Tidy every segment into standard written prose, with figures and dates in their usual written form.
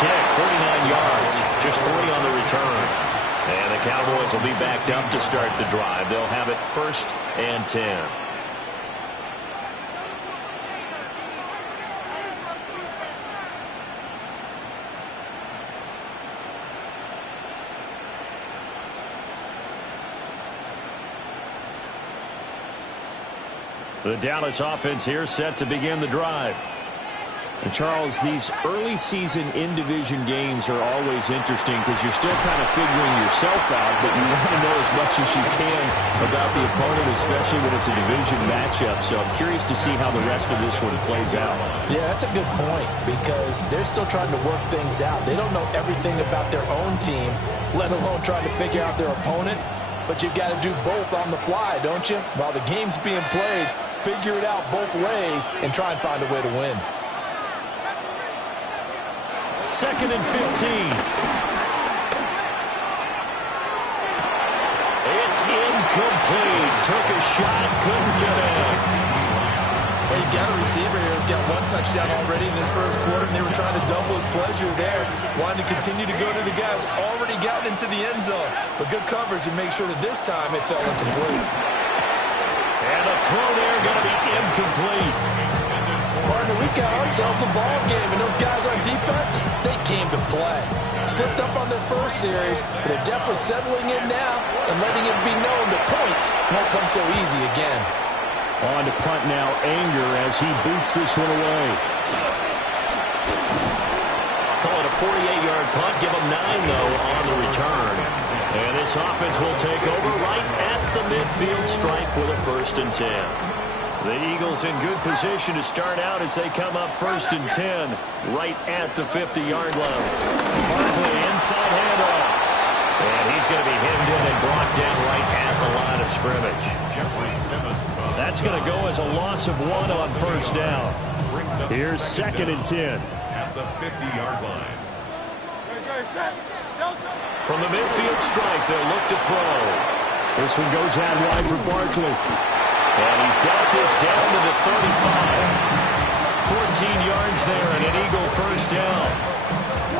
kick, 49 yards, just 3 on the return. And the Cowboys will be backed up to start the drive. They'll have it 1st and 10. The Dallas offense here set to begin the drive. And Charles, these early season in-division games are always interesting because you're still kind of figuring yourself out, but you want to know as much as you can about the opponent, especially when it's a division matchup. So I'm curious to see how the rest of this one plays out. Yeah, that's a good point because they're still trying to work things out. They don't know everything about their own team, let alone trying to figure out their opponent. But you've got to do both on the fly, don't you? While the game's being played, figure it out both ways and try and find a way to win. 2nd and 15. It's incomplete. Took a shot, couldn't get in. Well, you've got a receiver here who's got 1 touchdown already in this first quarter, and they were trying to double his pleasure there. Wanted to continue to go to the guys already gotten into the end zone. But good coverage and make sure that this time it fell incomplete. And the throw there going to be incomplete. Partner, we've got ourselves a ball game, and those guys on defense, they came to play. Slipped up on their first series, but they're definitely settling in now and letting it be known that points won't come so easy again. On to punt now, Anger as he boots this one away. Call it a 48-yard punt. Give them 9, though, on the return. And this offense will take over right at the midfield stripe with a 1st and 10. The Eagles in good position to start out as they come up 1st and 10 right at the 50-yard line. Barkley inside handoff. And he's going to be hemmed in and brought down right at the line of scrimmage. That's going to go as a loss of 1 on 1st down. Here's 2nd and 10. At the 50-yard line. From the midfield stripe, they'll look to throw. This one goes out wide for Barkley. And he's got this down to the 35. 14 yards there and an Eagle 1st down.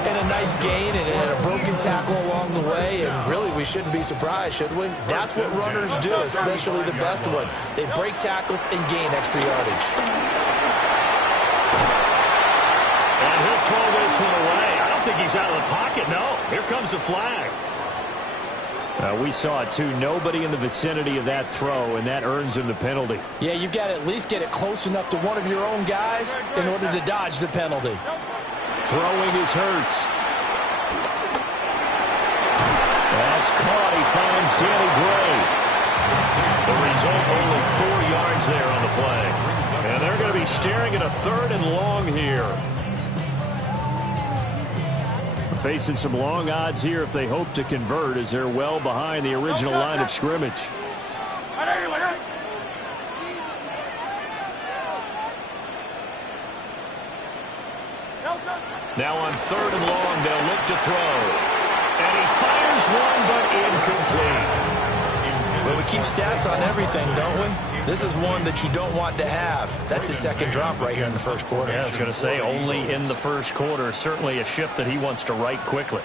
And a nice gain and a broken tackle along the way. And really, we shouldn't be surprised, should we? That's what runners do, especially the best ones. They break tackles and gain extra yardage. And he'll throw this one away. I don't think he's out of the pocket, no. Here comes the flag. We saw it, too. Nobody in the vicinity of that throw, and that earns him the penalty. Yeah, you've got to at least get it close enough to one of your own guys in order to dodge the penalty. Throwing is Hurts. That's caught. He finds Danny Gray. The result, only 4 yards there on the play. And they're going to be staring at a 3rd and long here. Facing some long odds here if they hope to convert as they're well behind the original line of scrimmage. Now on 3rd and long, they'll look to throw. And he fires one, but incomplete. Well, we keep stats on everything, don't we? This is one that you don't want to have. That's his 2nd drop right here in the first quarter. Yeah, I was going to say only in the first quarter. Certainly a ship that he wants to right quickly.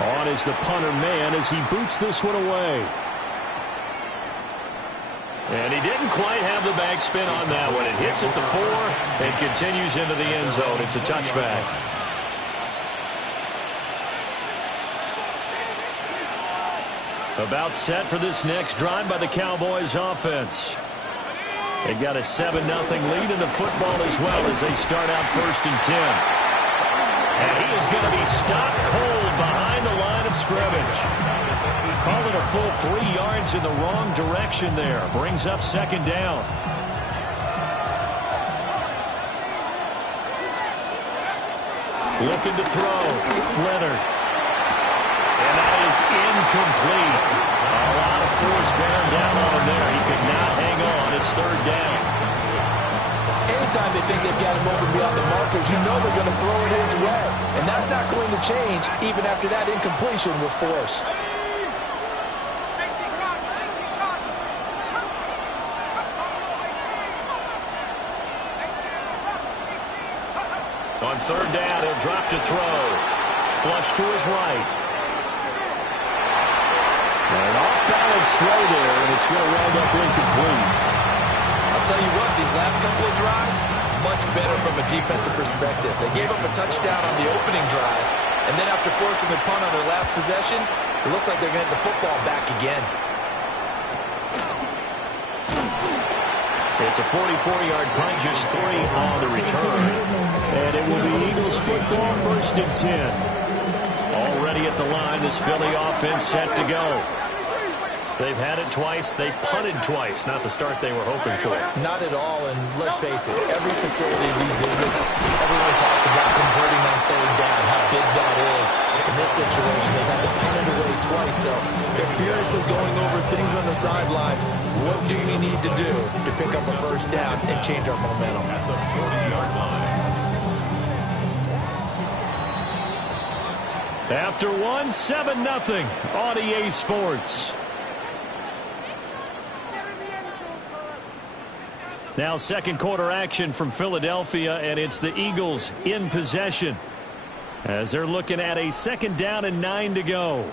On is the punter man as he boots this one away. And he didn't quite have the backspin on that one. It hits at the 4 and continues into the end zone. It's a touchback. About set for this next drive by the Cowboys offense. They've got a 7-0 lead in the football as well as they start out 1st and 10. And he is going to be stopped cold behind the line of scrimmage. Call it a full 3 yards in the wrong direction there. Brings up 2nd down. Looking to throw. Leonard. And that is incomplete. A lot of force bearing down on him there. He could not hang on. It's 3rd down. Anytime they think they've got him open beyond the markers, you know they're going to throw it his way. And that's not going to change even after that incompletion was forced. On third down, he'll drop to throw. Flush to his right. An off-balance throw there, and it's going to wind up incomplete. I'll tell you what, these last couple of drives, much better from a defensive perspective. They gave up a touchdown on the opening drive, and then after forcing a punt on their last possession, it looks like they're going to get the football back again. It's a 44-yard punt, just 3 on the return. And it will be Eagles football, 1st and 10. Already at the line, this Philly offense set to go. They've had it twice. They've punted twice. Not the start they were hoping for. Not at all, and let's face it, every facility we visit, everyone talks about converting on third down, how big that is. In this situation, they've had to punt it away twice, so they're furiously going over things on the sidelines. What do we need to do to pick up a first down and change our momentum? At the 40-yard line. After one, 7-0 on EA Sports. Now second quarter action from Philadelphia, and it's the Eagles in possession as they're looking at a 2nd down and 9 to go.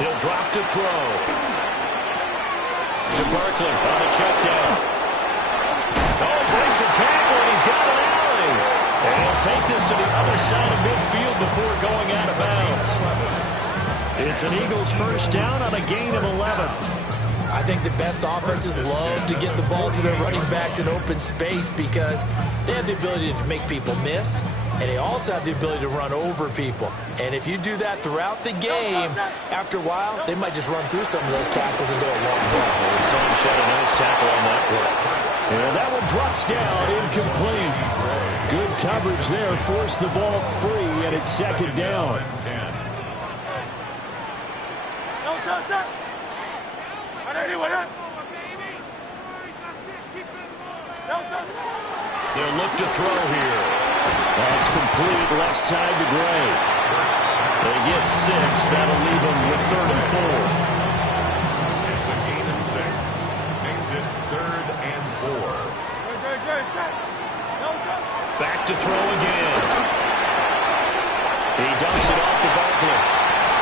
He'll drop to throw. To Barkley on a check down. Oh, breaks a tackle, and he's got an alley. And he'll take this to the other side of midfield before going out of bounds. It's an Eagles 1st down on a gain of 11. I think the best offenses love to get the ball to their running backs in open space because they have the ability to make people miss, and they also have the ability to run over people. And if you do that throughout the game, after a while, they might just run through some of those tackles and go a long way. We saw him shed a nice tackle on that play. And that one drops down, incomplete. Good coverage there, forced the ball free, and it's 2nd down. They'll look to throw here. That's complete, left side to Gray. They get 6. That'll leave them with 3rd and 4. It's a gain of 6. Makes it 3rd and 4. Back to throw again. He dumps it off to Barkley.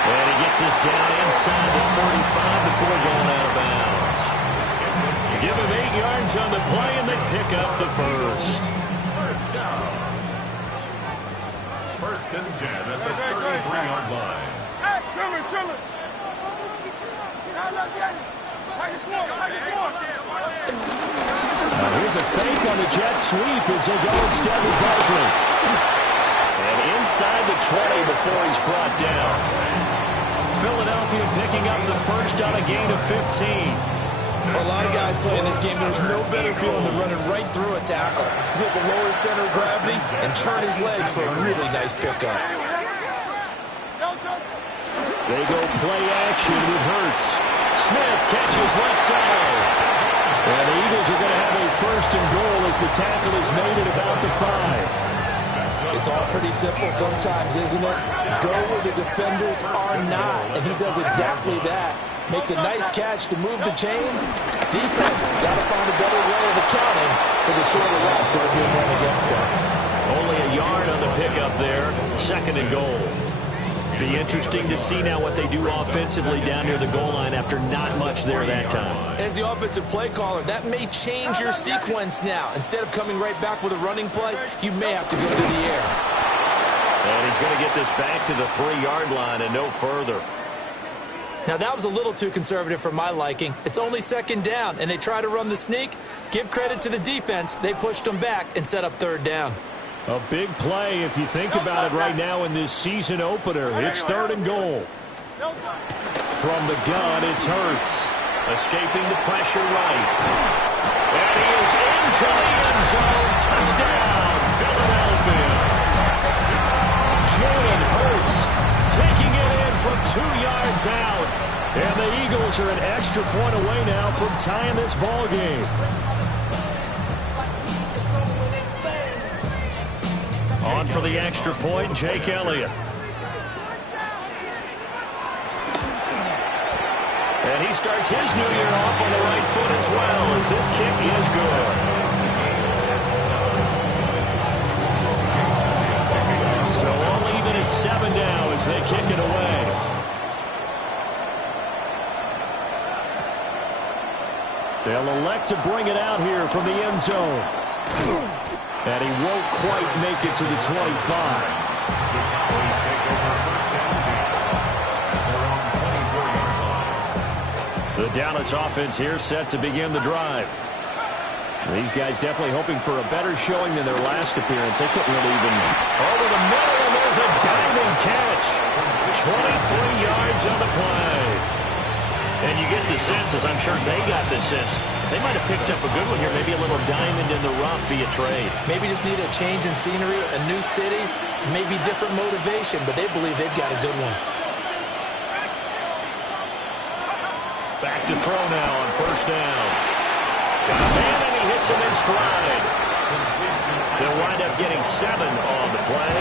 And he gets us down inside the 35 before going out of bounds. Give him 8 yards on the play, and they pick up the first. First down. 1st and 10 at the 33-yard line. Now here's a fake on the jet sweep as they go instead with Barkley. And inside the 20 before he's brought down. Philadelphia picking up the first on a gain of 15. For a lot of guys playing this game, there's no better feeling than running right through a tackle. He's able to lower his center of gravity and turn his legs for a really nice pickup. They go play action with Hurts. Smith catches left side. And the Eagles are going to have a 1st and goal as the tackle is made at about the 5. It's all pretty simple sometimes, isn't it? Go where the defenders are not, and he does exactly that. Makes a nice catch to move the chains. Defense got to find a better way of accounting for the shorter routes that are being run against them. Only a yard on the pickup there. 2nd and goal. Be interesting to see now what they do offensively down near the goal line after not much there that time. As the offensive play caller, that may change your sequence now. Instead of coming right back with a running play, you may have to go to the air. And he's going to get this back to the 3-yard line and no further. Now, that was a little too conservative for my liking. It's only 2nd down, and they try to run the sneak. Give credit to the defense. They pushed them back and set up 3rd down. A big play if you think about it right now in this season opener. It's 3rd and goal. From the gun, it's Hurts. Escaping the pressure right. And he is into the end zone. Touchdown, Philadelphia. Jalen Hurts taking it in 2 yards out. And the Eagles are an extra point away now from tying this ball game. On for the extra point, Jake Elliott. And he starts his new year off on the right foot as well, as this kick is good. So all even at 7 now as they kick it away. They'll elect to bring it out here from the end zone. And he won't quite make it to the 25. The Cowboys take over first down 10. They're on 24-yard line. The Dallas offense here set to begin the drive. These guys definitely hoping for a better showing than their last appearance. They couldn't really even over the middle, and there's a diving catch. 23 yards on the play. And you get the sense, as I'm sure they got the sense, they might have picked up a good one here, maybe a little diamond in the rough via trade. Maybe just need a change in scenery, a new city, maybe different motivation, but they believe they've got a good one. Back to throw now on first down. Got a man, and he hits him in stride. They'll wind up getting 7 on the play,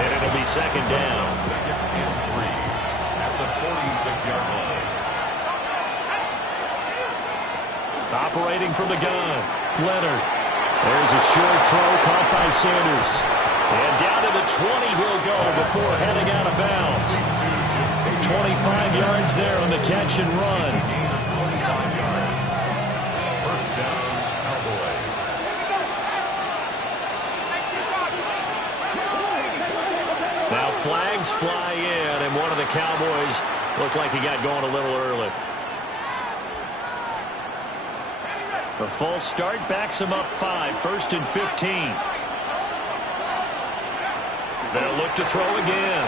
and it'll be second down. Second and 3 at the 46-yard line. Operating from the gun, Leonard. There's a short throw caught by Sanders. And down to the 20 he'll go before heading out of bounds. 25 yards there on the catch and run. First down, Cowboys. Now flags fly in, and one of the Cowboys looked like he got going a little early. The false start backs him up 5, first and 15. They'll look to throw again.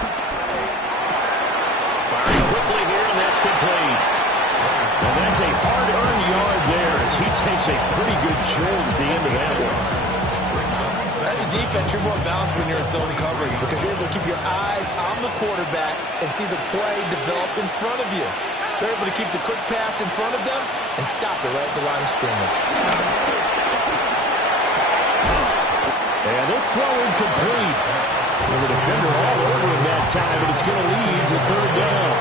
Firing quickly here, and that's complete. And that's a hard-earned yard there as he takes a pretty good jolt at the end of that one. As a defense, you're more balanced when you're in zone coverage because you're able to keep your eyes on the quarterback and see the play develop in front of you. They're able to keep the quick pass in front of them and stop it right at the line of scrimmage. And this throw incomplete. Well, the defender all over him that time, and it's going to lead to third down.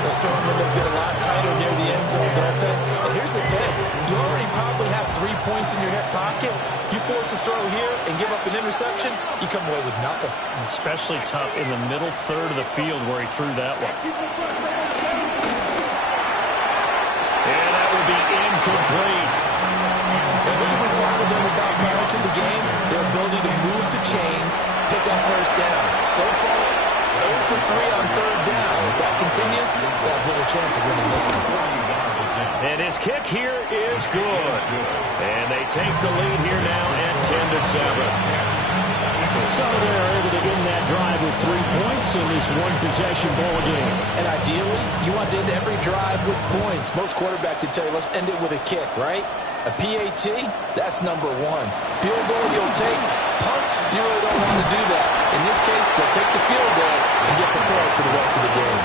Those throwing windows get a lot tighter near the end zone, don't they? And here's the thing. You already probably have 3 points in your hip pocket. You force a throw here and give up an interception, you come away with nothing. Especially tough in the middle third of the field where he threw that one. And that will be incomplete. And what did we talk with them about prior to the game? Their ability to move the chains, pick up first downs. So far, 0 for 3 on third down. If that continues, they'll have little chance of winning this one. And his kick here is good. And they take the lead here now at 10-7. So they're able to end that drive with 3 points in this one-possession ball game. And ideally, you want to end every drive with points. Most quarterbacks would tell you, let's end it with a kick, right? A PAT, that's number 1. Field goal, you'll take. Punts, you really don't want to do that. In this case, they'll take the field goal and get prepared for the rest of the game.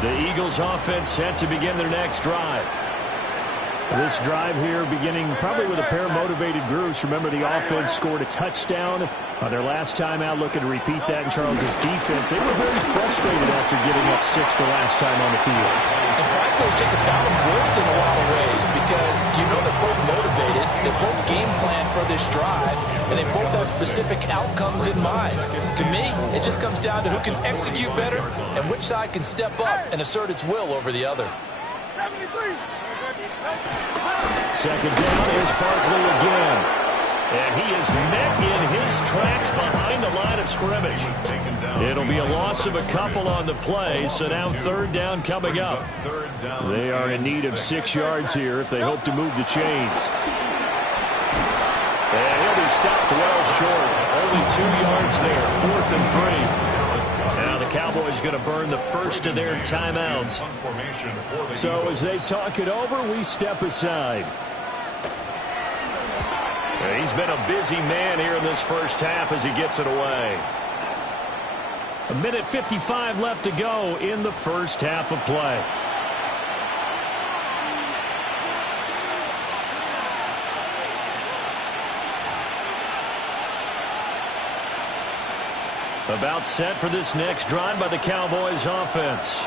The Eagles offense set to begin their next drive. This drive here beginning probably with a pair of motivated groups. Remember, the offense scored a touchdown on their last time out, looking to repeat that in Charles' defense. They were very frustrated after giving up 6 the last time on the field. And frankly, it's just a battle of wills in a lot of ways because you know they're both motivated, they both game plan for this drive, and they both have specific outcomes in mind. To me, it just comes down to who can execute better and which side can step up and assert its will over the other. 73. Second down, here's Barkley again. And he is met in his tracks behind the line of scrimmage. It'll be a loss of a couple on the play, so now third down coming up. They are in need of 6 yards here if they hope to move the chains. And he'll be stopped well short. Only 2 yards there, 4th and 3. Now the Cowboys going to burn the first of their timeouts. So as they talk it over, we step aside. He's been a busy man here in this first half as he gets it away. 1:55 left to go in the first half of play. About set for this next drive by the Cowboys offense.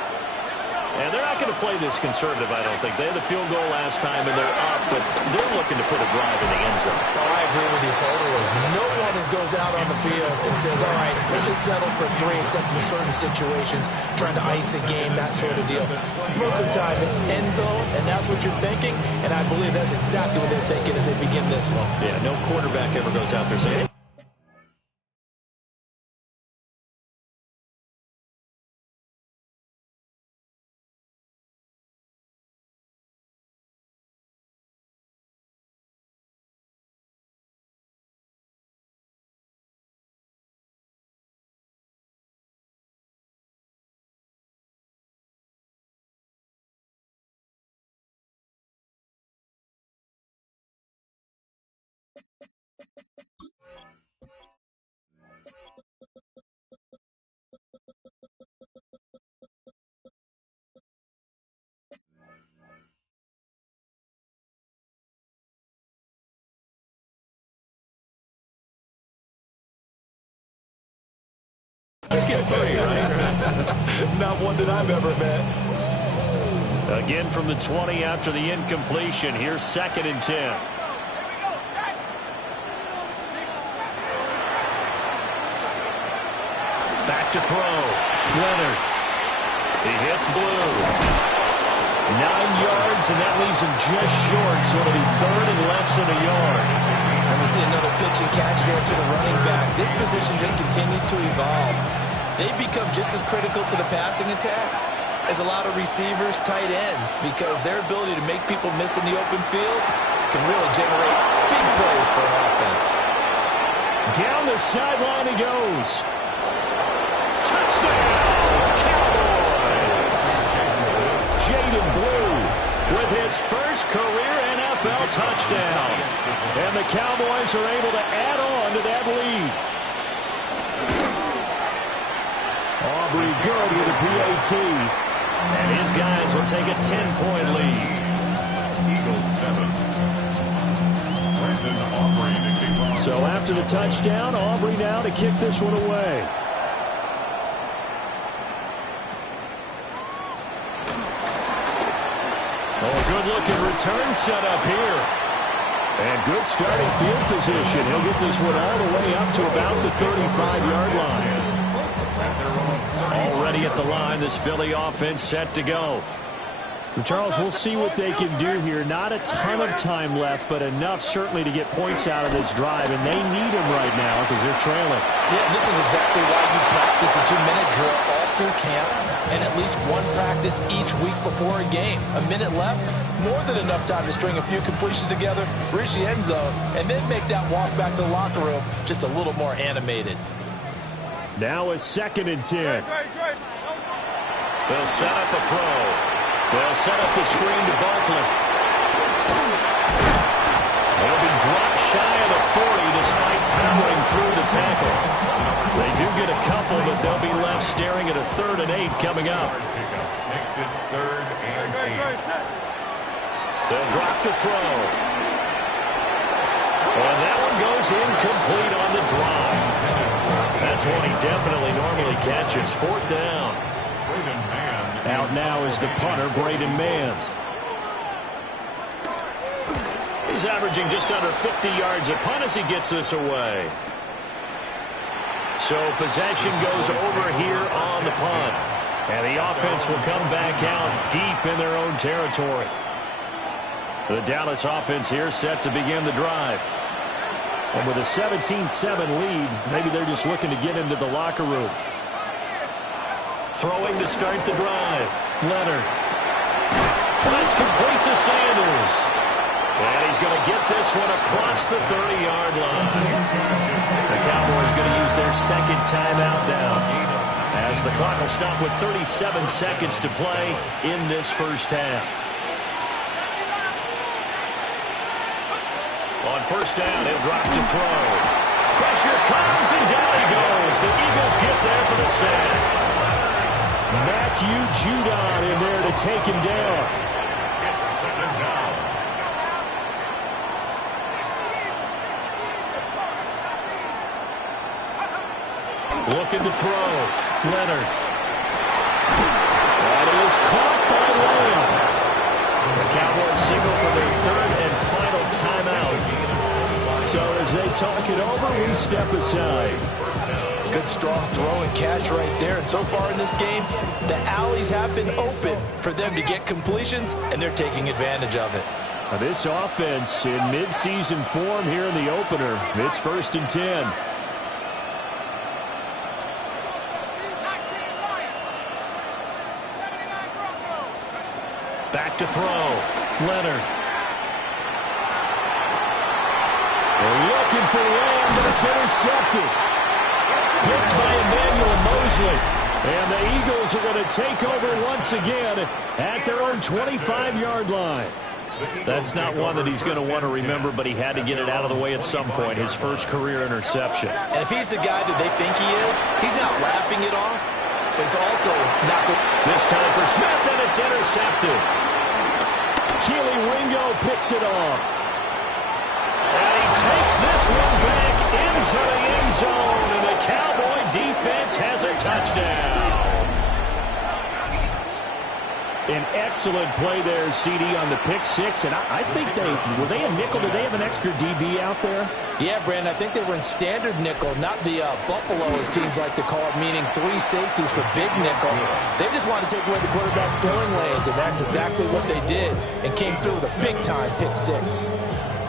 And they're not going to play this conservative, I don't think. They had the field goal last time, and they're up, but they're looking to put a drive in the end zone. Oh, I agree with you totally. No one goes out on the field and says, all right, let's just settle for 3, except in certain situations, trying to ice a game, that sort of deal. Most of the time, it's end zone, and that's what you're thinking, and I believe that's exactly what they're thinking as they begin this one. Yeah, no quarterback ever goes out there saying, Let's get 3, right? Not one that I've ever met. Again from the 20 after the incompletion. Here's 2nd and 10. Back to throw. Leonard. He hits Blue. 9 yards, and that leaves him just short, so it'll be 3rd and less than a yard. And we see another pitch and catch there to the running back. This position just continues to evolve. They become just as critical to the passing attack as a lot of receivers, tight ends, because their ability to make people miss in the open field can really generate big plays for an offense. Down the sideline he goes. Touchdown, Cowboys! Jaden Blue with his first career NFL touchdown. And the Cowboys are able to add on to that lead. Aubrey good with a PAT. And his guys will take a 10-point lead. Eagles 7. Brandon Aubrey to kick off. So after the touchdown, Aubrey now to kick this one away. Oh, good-looking return set up here. And good starting field position. He'll get this one all the way up to about the 35-yard line. Already at the line, this Philly offense set to go. Charles, we'll see what they can do here. Not a ton of time left, but enough certainly to get points out of this drive, and they need them right now because they're trailing. Yeah, and this is exactly why you practice a 2-minute drill all through camp and at least one practice each week before a game. A minute left, more than enough time to string a few completions together, reach the end zone, and then make that walk back to the locker room just a little more animated. Now a 2nd and 10. They'll set up a throw. They'll set up the screen to Barkley. They'll be dropped shy of the 40 despite powering through the tackle. They do get a couple, but they'll be left staring at a 3rd and 8 coming up. Makes it 3rd and 8. They'll drop to throw. And that one goes incomplete on the drive. That's one he definitely normally catches. 4th down. Out now is the punter, Braden Mann. He's averaging just under 50 yards a punt as he gets this away. So possession goes over here on the punt. And the offense will come back out deep in their own territory. The Dallas offense here set to begin the drive. And with a 17-7 lead, maybe they're just looking to get into the locker room. Throwing to start the drive. Leonard. That's complete to Sanders. And he's going to get this one across the 30-yard line. The Cowboys going to use their 2nd timeout now, as the clock will stop with 37 seconds to play in this first half. On first down, he'll drop to throw. Pressure comes, and down he goes. The Eagles get there for the sack. Matthew Judon in there to take him down. It's 2nd down. Looking to throw. Leonard. That is caught by Lamb. The Cowboys signal for their 3rd and final timeout. So as they talk it over, we step aside. Good, strong throw and catch right there. And so far in this game, the alleys have been open for them to get completions, and they're taking advantage of it. Now this offense in midseason form here in the opener. It's 1st and 10. Back to throw. Leonard. They're looking for Lamb, but it's intercepted. Picked by Emmanuel Mosley. And the Eagles are going to take over once again at their own 25-yard line. That's not one that he's going to want to remember, but he had to get it out of the way at some point, his first career interception. And if he's the guy that they think he is, he's not laughing it off, but he's also not going. This time for Smith, and it's intercepted. Keely Ringo picks it off. And he takes this one back into the end zone, and the Cowboy defense has a touchdown. An excellent play there, CD, on the pick six. And I think were they a nickel? Did they have an extra DB out there? Yeah, Brandon, I think they were in standard nickel, not the Buffalo, as teams like to call it, meaning 3 safeties for big nickel. They just wanted to take away the quarterback's throwing lanes, and that's exactly what they did, and came through with a big-time pick six.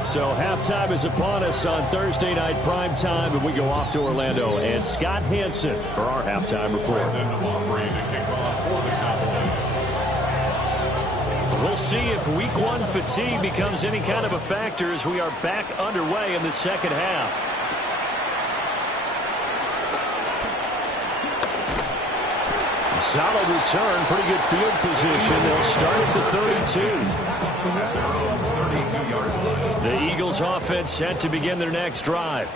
So halftime is upon us on Thursday night prime time, and we go off to Orlando. And Scott Hansen for our halftime report. Then the Montgomery to kick off for the Cowboys. We'll see if week 1 fatigue becomes any kind of a factor as we are back underway in the second half. Solid return, pretty good field position. They'll start at the 32. The Eagles offense set to begin their next drive.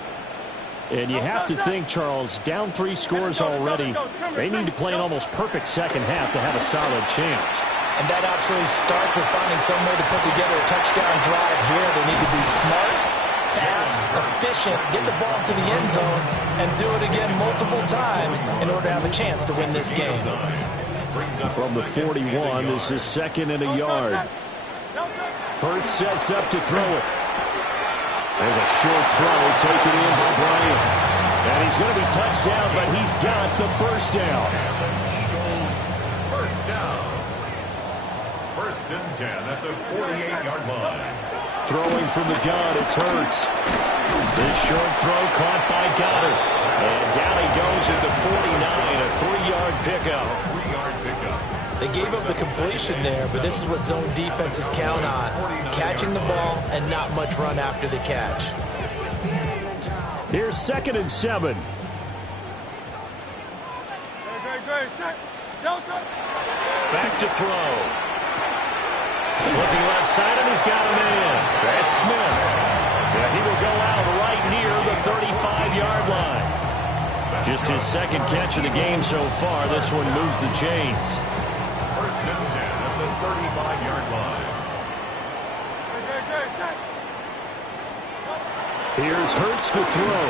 And you have to think, Charles, down 3 scores already. They need to play an almost perfect second half to have a solid chance. And that absolutely starts with finding some way to put together a touchdown drive here. They need to be smart, fast, efficient, get the ball to the end zone, and do it again multiple times in order to have a chance to win this game. From the 41, this is 2nd and a yard. Hurts sets up to throw it. There's a short throw taken in by Bryant. And he's going to be touched down, but he's got the first down. First down. 1st and 10 at the 48-yard line. Throwing from the gun, it's Hurts. This short throw caught by Goddard. And down he goes at the 49, a 3-yard pickup. 3-yard pickup. They gave up the completion there, but this is what zone defenses count on. Catching the ball and not much run after the catch. Here's 2nd and 7. Back to throw. Looking left side, and he's got a man. That's Smith. Yeah, he will go out right near the 35-yard line. Just his 2nd catch of the game so far. This one moves the chains. 1st and 10 at the 35-yard line. Here's Hurts to throw.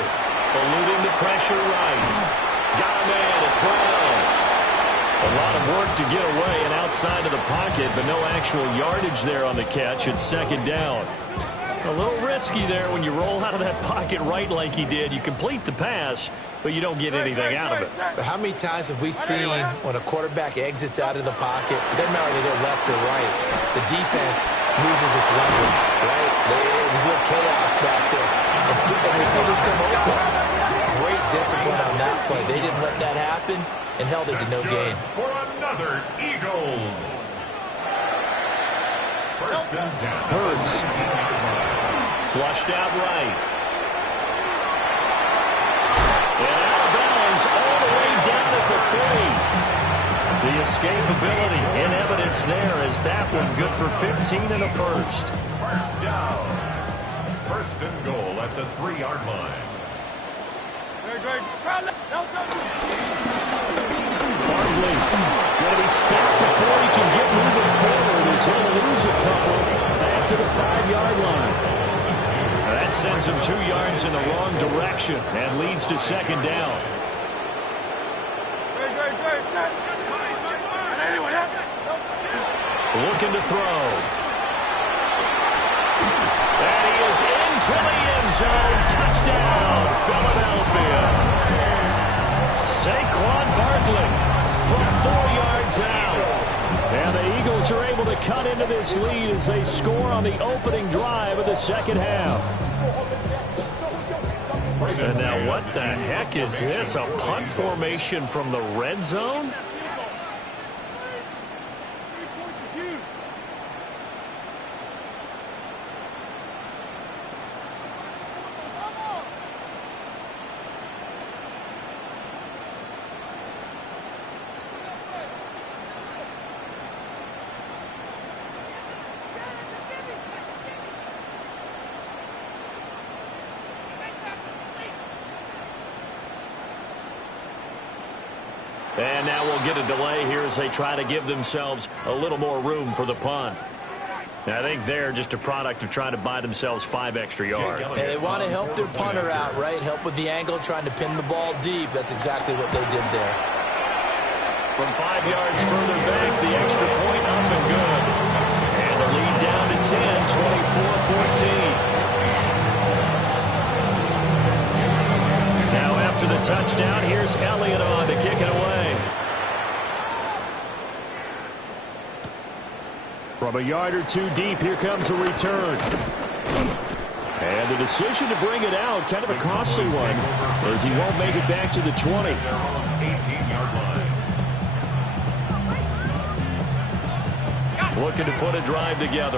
Eluding the pressure right. Got a man. It's Brown. A lot of work to get away and outside of the pocket, but no actual yardage there on the catch. It's 2nd down. A little risky there when you roll out of that pocket right like he did. You complete the pass, but you don't get anything out of it. But how many times have we seen when a quarterback exits out of the pocket, it doesn't matter if they go left or right, the defense loses its leverage, right? There's a little chaos back there. And receivers come open. Great discipline on that play. They didn't let that happen and held it to no gain. For another Eagles. 1st and 10. Hurts. Flushed out right. And out of bounds all the way down at the 3. The escapability in evidence there as that one good for 15 and a first. First down. first and goal at the 3-yard line. Barkley going to be stopped before he can get moving forward as he'll lose a couple back to the 5-yard line. That sends him 2 yards in the wrong direction and leads to second down. Looking to throw. And he is into the end zone. Touchdown, Philadelphia. Saquon Barkley from 4 yards out. And the Eagles are able to cut into this lead as they score on the opening drive of the second half. And now what the heck is this? A punt formation from the red zone? And now we'll get a delay here as they try to give themselves a little more room for the punt. I think they're just a product of trying to buy themselves 5 extra yards. And they want to help their punter out, right? Help with the angle, trying to pin the ball deep. That's exactly what they did there. From 5 yards further back, the extra point up and good. And the lead down to 10, 24-14. Now after the touchdown, here's Elliott on to kick it away. From a yard or two deep, here comes a return. And the decision to bring it out, kind of a costly one, as he won't make it back to the 20. 18-yard line. Looking to put a drive together.